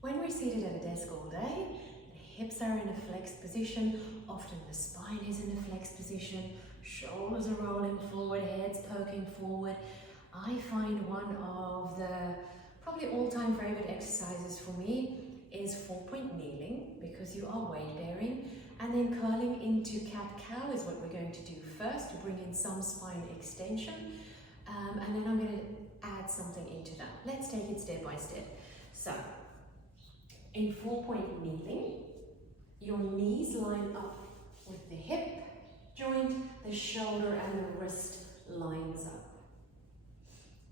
When we're seated at a desk all day, the hips are in a flexed position, often the spine is in a flexed position, shoulders are rolling forward, head's poking forward. I find one of the probably all-time favorite exercises for me is 4-point kneeling, because you are weight bearing, and then curling into cat-cow is what we're going to do first to bring in some spine extension, and then I'm going to add something into that. Let's take it step by step. So, in 4-point kneeling, your knees line up with the hip joint, the shoulder and the wrist lines up.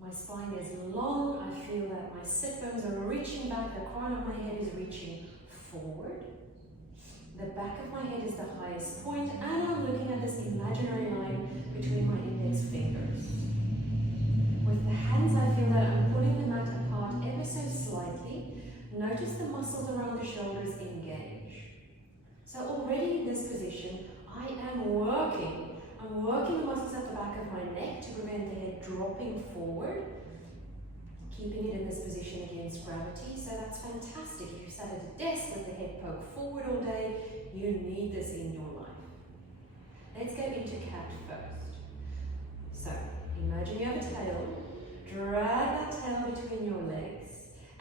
My spine is long, I feel that my sit bones are reaching back, the crown of my head is reaching forward. The back of my head is the highest point, and I'm looking at this imaginary line between my index fingers. With the hands, I feel that I'm pulling the mat apart ever so slightly. Notice the muscles around the shoulders engage. So already in this position, I'm working the muscles at the back of my neck to prevent the head dropping forward, keeping it in this position against gravity. So that's fantastic. If you sat at a desk with the head poked forward all day, you need this in your life. Let's go into cat first. So imagine you have a tail. Drag that tail between your legs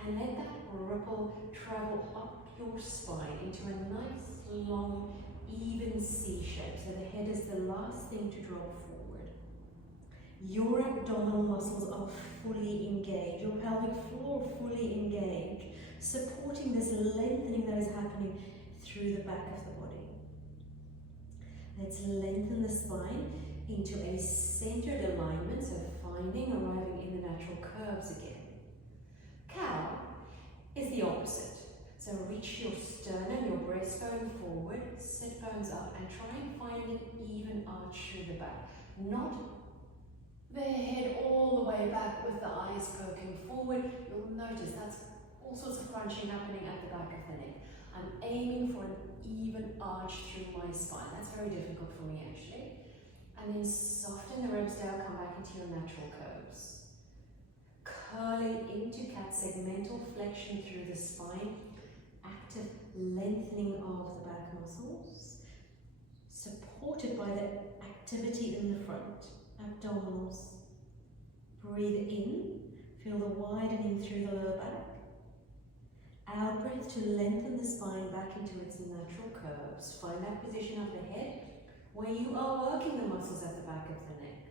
and let that ripple travel up your spine into a nice, long, even C shape. So the head is the last thing to drop forward. Your abdominal muscles are fully engaged. Your pelvic floor fully engaged, supporting this lengthening that is happening through the back of the body. Let's lengthen the spine into a centered alignment, so arriving in the natural curves again. Cow is the opposite. So reach your sternum, your breastbone forward, sit bones up, and try and find an even arch through the back. Not the head all the way back with the eyes poking forward. You'll notice that's all sorts of crunching happening at the back of the neck. I'm aiming for an even arch through my spine. That's very difficult for me actually. And then soften the ribs down, come back into your natural curves. Curling into cat, segmental flexion through the spine, active lengthening of the back muscles, supported by the activity in the front, abdominals. Breathe in, feel the widening through the lower back. Out breath to lengthen the spine back into its natural curves. Find that position of the head where you are working the muscles at the back of the neck.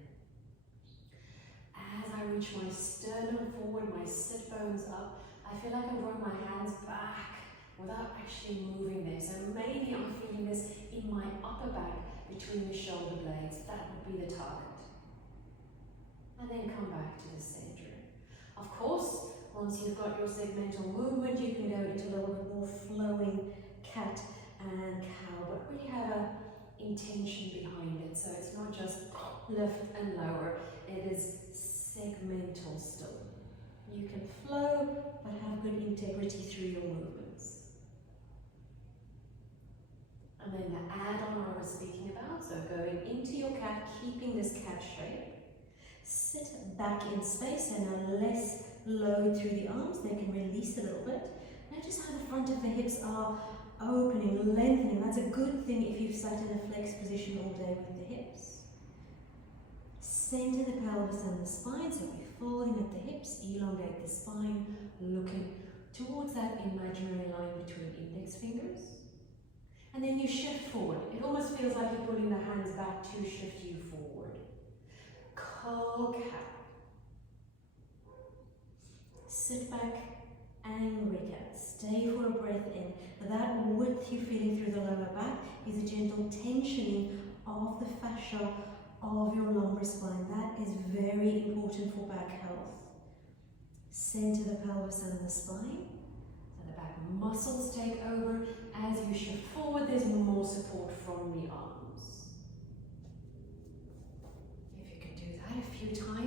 As I reach my sternum forward, my sit bones up, I feel like I'm drawing my hands back without actually moving them. So maybe I'm feeling this in my upper back between the shoulder blades. That would be the target. And then come back to the center. Of course, once you've got your segmental movement, you can go into a little bit more flowing cat and cow, but really have a intention behind it. So it's not just lift and lower, it is segmental still. You can flow, but have good integrity through your movements. And then the add-on I was speaking about, so going into your cat, keeping this cat shape. Sit back in space and now less load through the arms, they can release a little bit. Notice how the front of the hips are opening, lengthening. That's a good thing if you've sat in a flexed position all day with the hips. Center the pelvis and the spine, so we're folding at the hips, elongate the spine, looking towards that imaginary line between index fingers. And then you shift forward. It almost feels like you're pulling the hands back to shift you forward. Curl cat. Sit back, angry cat. Stay for a breath in. That width you're feeling through the lower back is a gentle tensioning of the fascia of your lumbar spine. That is very important for back health. Center the pelvis and the spine. So the back muscles take over. As you shift forward, there's more support from the arms. If you can do that a few times,